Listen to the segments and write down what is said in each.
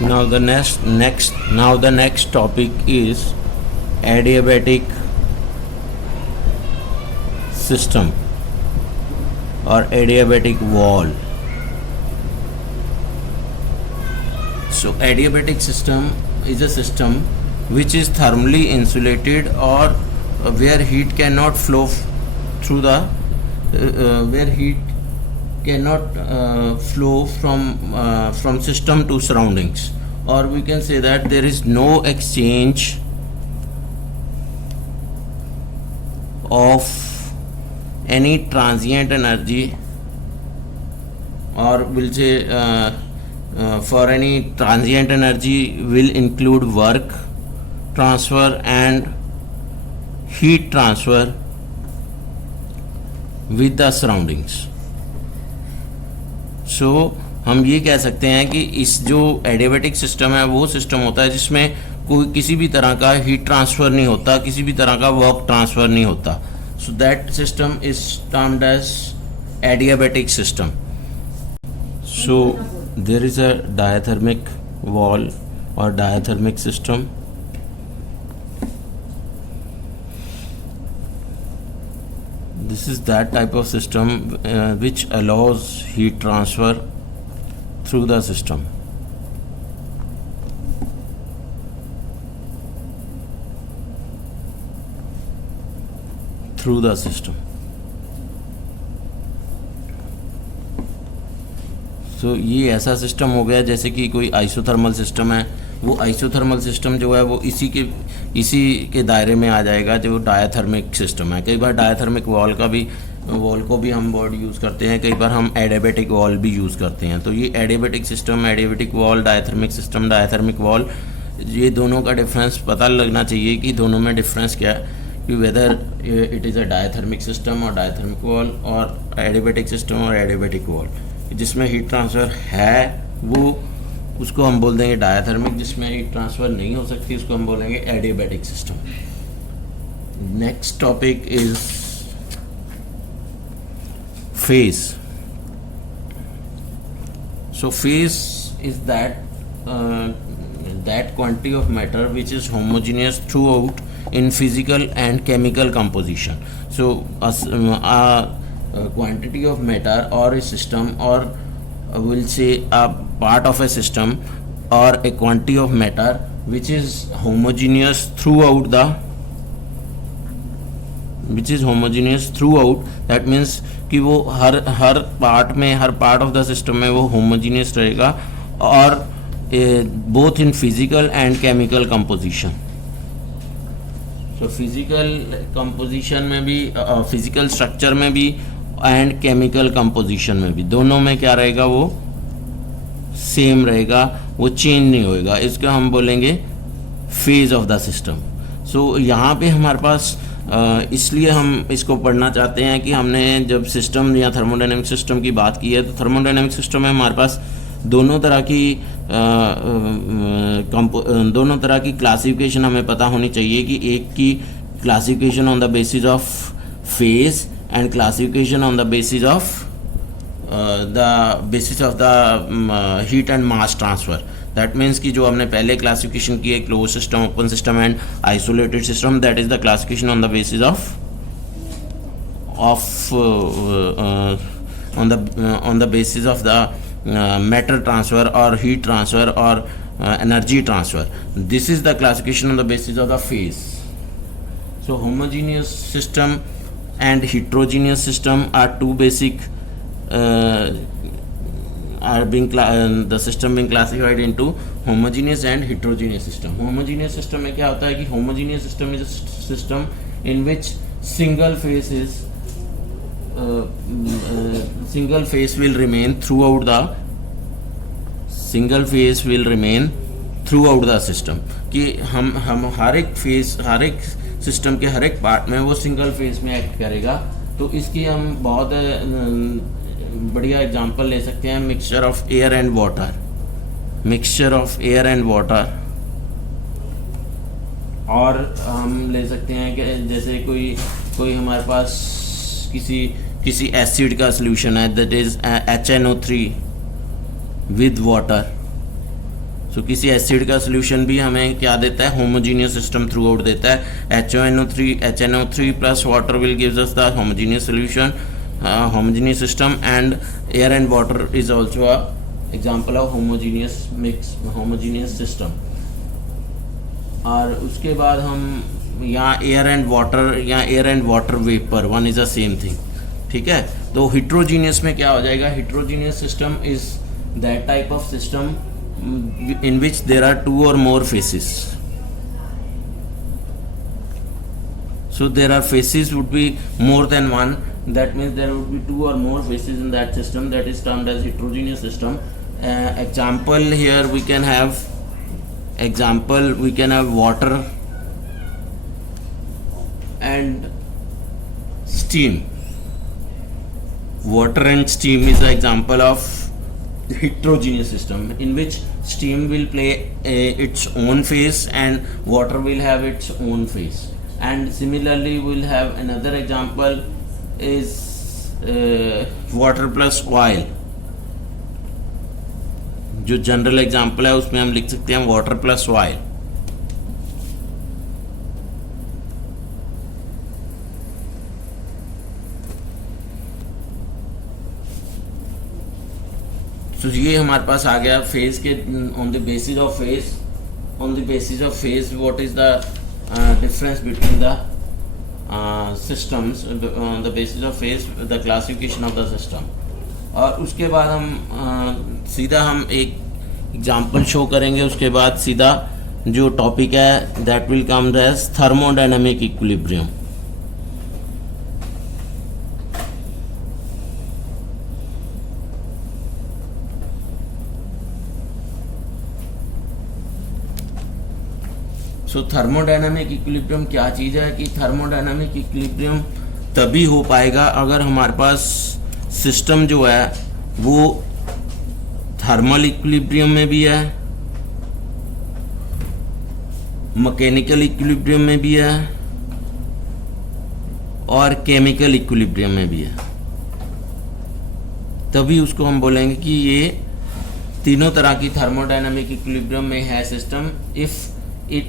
Now the next topic is adiabatic system or adiabatic wall. So adiabatic system is a system which is thermally insulated or where heat cannot flow through the where heat cannot flow from system to surroundings, or we can say that there is no exchange of any transient energy, or we'll say for any transient energy will include work transfer and heat transfer with the surroundings. सो हम ये कह सकते हैं कि इस जो adiabatic system है वो सिस्टम होता है जिसमें कोई किसी भी तरह का हीट ट्रांसफ़र नहीं होता, किसी भी तरह का वर्क ट्रांसफ़र नहीं होता. So that system is termed as adiabatic system. So there is a diathermic wall और diathermic system. This is that type of system which allows heat transfer through the system. Through the system. So ये ऐसा system हो गया जैसे कि कोई isothermal system है. वो आइसोथर्मल सिस्टम जो है वो इसी के दायरे में आ जाएगा जो डायथर्मिक सिस्टम है. कई बार डायथर्मिक वॉल को भी हम वर्ड यूज़ करते हैं, कई बार हम एडियाबैटिक वॉल भी यूज़ करते हैं. तो ये adiabatic system, adiabatic wall, diathermic system, diathermic wall, ये दोनों का डिफरेंस पता लगना चाहिए कि दोनों में डिफरेंस क्या है, कि whether it is a diathermic system और डायथर्मिक वॉल और एडियाबैटिक सिस्टम और एडियाबैटिक वॉल. जिसमें हीट ट्रांसफ़र है वो उसको हम बोल देंगे डायथर्मिक, जिसमें हीट ट्रांसफ़र नहीं हो सकती उसको हम बोलेंगे adiabatic system. Next topic is phase. So phase is that quantity of matter which is homogeneous throughout in physical and chemical composition. So a quantity of matter or a system, or we'll say a part of a system or a quantity of matter which is homogeneous throughout that means कि वो हर part of the system में वो homogeneous रहेगा, और both in physical and chemical composition. So physical composition में भी, physical structure में भी एंड केमिकल कंपोजिशन में भी, दोनों में क्या रहेगा, वो सेम रहेगा, वो चेंज नहीं होएगा. इसको हम बोलेंगे फेज ऑफ द सिस्टम. सो यहाँ पे हमारे पास इसलिए हम इसको पढ़ना चाहते हैं कि हमने जब सिस्टम या थर्मोडायनेमिक सिस्टम की बात की है, तो थर्मोडायनेमिक सिस्टम में हमारे पास दोनों तरह की क्लासिफिकेशन हमें पता होनी चाहिए. कि एक की classification on the basis of phase and classification on the basis of the heat and mass transfer. That means कि जो हमने पहले क्लासिफिकेशन की है, close system, open system and isolated system, that is the classification on the basis on the basis of the matter transfer or heat transfer or energy transfer. This is the classification on the basis of the phase. So homogeneous system and heterogeneous system are two basic the system being classified into homogeneous and heterogeneous system. Homogeneous system में क्या होता है कि homogeneous system is a system in which single phase will remain throughout the system. कि हम हर एक system के हर एक पार्ट में वो सिंगल फेज में एक्ट करेगा. तो इसकी हम बहुत बढ़िया एग्जांपल ले सकते हैं, mixture of air and water. और हम ले सकते हैं कि जैसे कोई हमारे पास किसी एसिड का सॉल्यूशन है, that is HNO3 with water. So किसी एसिड का सोल्यूशन भी हमें क्या देता है, होमोजीनियस सिस्टम थ्रू आउट देता है। HNO3 plus water will gives us the homogeneous solution, homogeneous system, and air and water is also a example of homogeneous system। और उसके बाद हम यहाँ air and water vapour, one is a same thing, ठीक है। तो heterogeneous में क्या हो जाएगा, heterogeneous system is that type of system in which there are 2 or more phases। So there are phases would be more than one, that means there would be 2 or more phases in that system, that is termed as heterogeneous system। Example here we can have water and steam। Water and steam is an example of heterogeneous system in which steam will play its own phase and water will have its own phase। And similarly we'll have another example is water plus oil। जो general example है उसमें हम लिख सकते हैं water plus oil. तो ये हमारे पास आ गया फेज के on the basis of phase what is the difference between the systems on the basis of phase, the classification of the system। और उसके बाद हम सीधा हम एक एग्जांपल शो करेंगे, उसके बाद सीधा जो टॉपिक है that will come as thermodynamic equilibrium. So thermodynamic equilibrium क्या चीज़ है कि थर्मोडायनामिक इक्विलिब्रियम तभी हो पाएगा अगर हमारे पास सिस्टम जो है वो थर्मल इक्विलिब्रियम में भी है, मैकेनिकल इक्विलिब्रियम में भी है और केमिकल इक्विलिब्रियम में भी है। तभी उसको हम बोलेंगे कि ये तीनों तरह की थर्मोडायनामिक इक्विलिब्रियम में है system. If it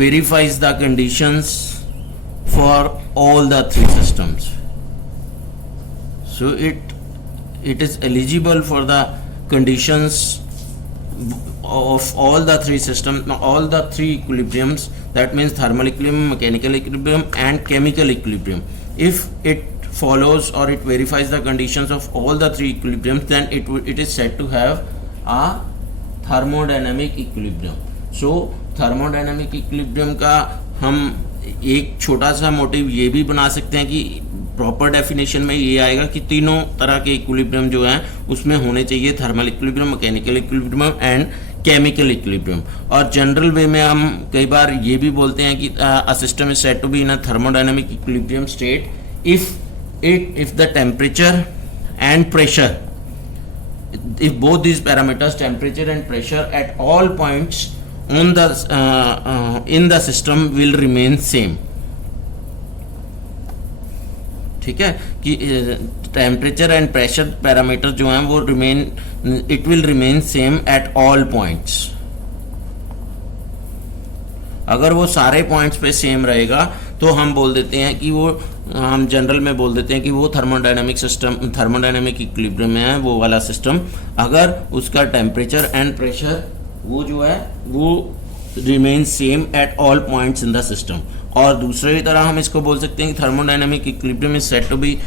verifies the conditions for all the three systems, so it is eligible for the conditions of all the three systems, all the three equilibriums, that means thermal equilibrium, mechanical equilibrium and chemical equilibrium। If it follows or it verifies the conditions of all the three equilibriums, then it is said to have a thermodynamic equilibrium। So thermodynamic equilibrium का हम एक छोटा सा motive ये भी बना सकते हैं कि प्रॉपर डेफिनेशन में ये आएगा कि तीनों तरह के इक्विलिब्रियम जो हैं उसमें होने चाहिए thermal equilibrium, mechanical equilibrium and chemical equilibrium. और जनरल वे में हम कई बार ये भी बोलते हैं कि a system is said to be in a thermodynamic equilibrium state if the temperature and pressure, if both these parameters, temperature and pressure at all points on the in the system will remain same। ठीक है कि temperature and pressure parameter जो हैं वो it will remain same at all points. अगर वो सारे points पे सेम रहेगा तो हम बोल देते हैं कि वो, हम जनरल में बोल देते हैं कि वो थर्मोडायनामिक सिस्टम, थर्मोडायनामिक इक्विलिब्रियम में है वो वाला सिस्टम, अगर उसका टेम्परेचर एंड प्रेशर वो जो है वो remain same at all points in the system. और दूसरी तरह हम इसको बोल सकते हैं कि thermodynamic equilibrium is said to be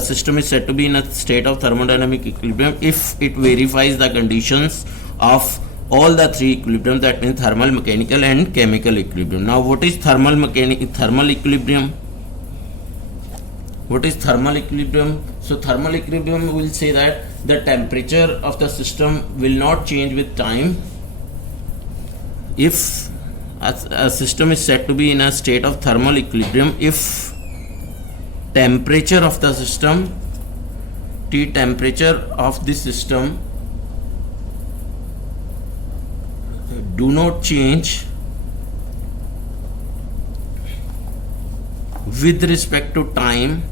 system is said to be in a state of thermodynamic equilibrium if it verifies the conditions of all the three equilibrium, that means thermal, mechanical and chemical equilibrium। Now what is thermal equilibrium? What is thermal equilibrium? So thermal equilibrium will say that the temperature of the system will not change with time if a system is said to be in a state of thermal equilibrium if temperature of the system, temperature of the system do not change with respect to time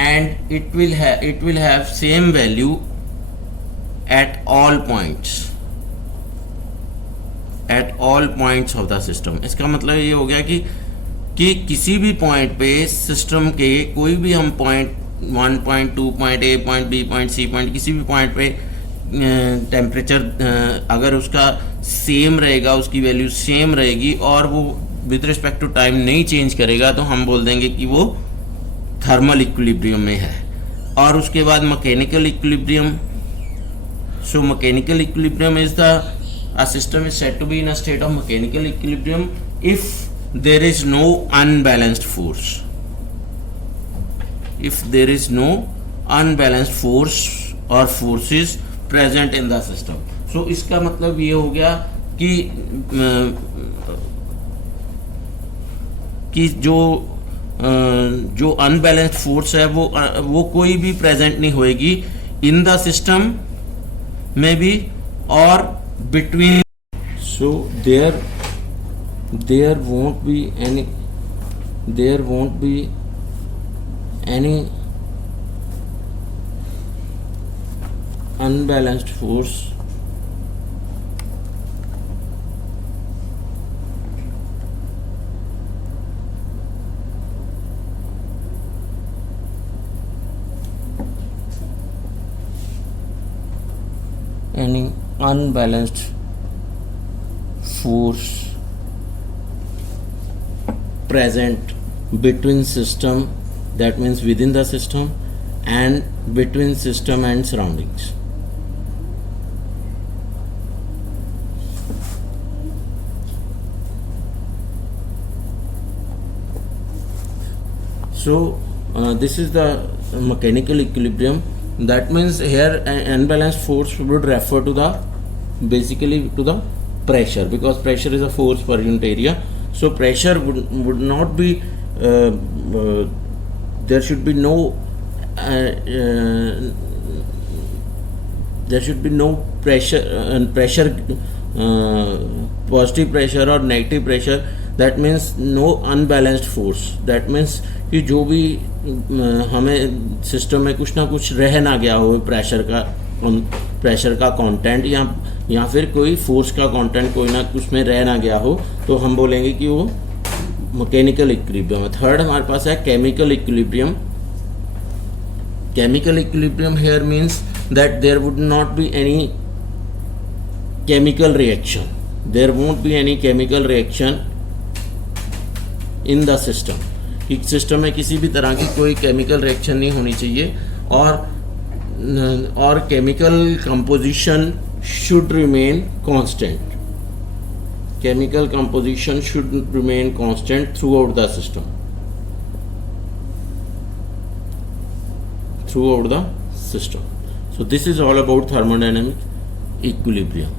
and it will have same value at all points of the system. इसका मतलब ये हो गया कि किसी भी point पे system के कोई भी हम point 1 point 2 point A point B point C point किसी भी पॉइंट पे टेम्परेचर अगर उसका सेम रहेगा, उसकी वैल्यू सेम रहेगी और वो विद रिस्पेक्ट टू टाइम नहीं चेंज करेगा, तो हम बोल देंगे कि वो थर्मल इक्विलिब्रियम में है. और उसके बाद mechanical equilibrium. So mechanical equilibrium is a system is said to be in a state of mechanical equilibrium if there is no unbalanced force. If there is no unbalanced force or forces present in the system. So इसका मतलब ये हो गया कि जो unbalanced force है वो कोई भी प्रेजेंट नहीं होएगी इन द सिस्टम में भी और between. So there won't be any unbalanced force present between system, that means within the system, and between system and surroundings. So this is the mechanical equilibrium. That means here unbalanced force would refer to basically to the pressure, because pressure is a force per unit area. So pressure would not be there should be no pressure positive pressure or negative pressure. That means no unbalanced force. That means कि जो भी हमें system में कुछ ना कुछ रह ना गया हो प्रेशर का कंटेंट या फिर कोई फोर्स का कंटेंट कोई ना कुछ में रह ना गया हो, तो हम बोलेंगे कि वो मैकेनिकल इक्विलिब्रियम है. थर्ड हमारे पास है chemical equilibrium. Chemical equilibrium here means that there would not be any chemical reaction. There won't be any chemical reaction in the system. एक सिस्टम में किसी भी तरह की कोई केमिकल रिएक्शन नहीं होनी चाहिए और chemical composition should remain constant. Chemical composition should remain constant through out the system, So this is all about thermodynamic equilibrium.